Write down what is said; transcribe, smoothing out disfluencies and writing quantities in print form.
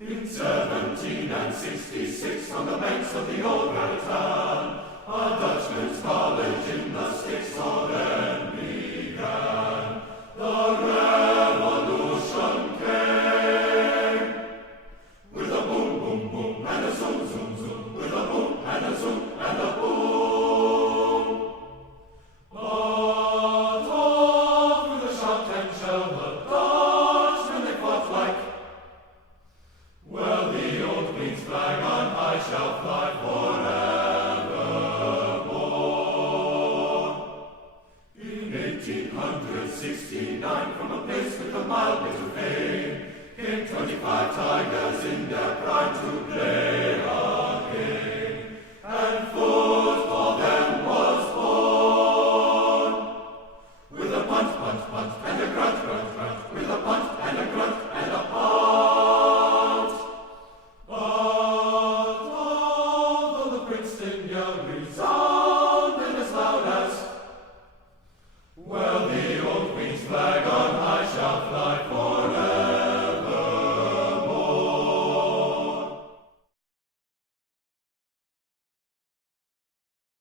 In 1766, on the banks of the old Raritan, a Dutchman's college in the sticks saw then began. The revolution came with a boom, boom, boom, and a zoom, zoom, zoom, with a boom and a zoom and a boom. But all through the shot and shell, the Dutchmen they fought like. Well, the old Queen's flag on high shall fly forevermore. In 1869, from a place with a mild bit of fame, came 25 tigers in their prime to play a game, and football then was born. With a punt, punt, punt, and a grunt, grunt, grunt, with a punt and a grunt and a punt. But although the Princeton yell resounded as loud as, well, the old Queen's flag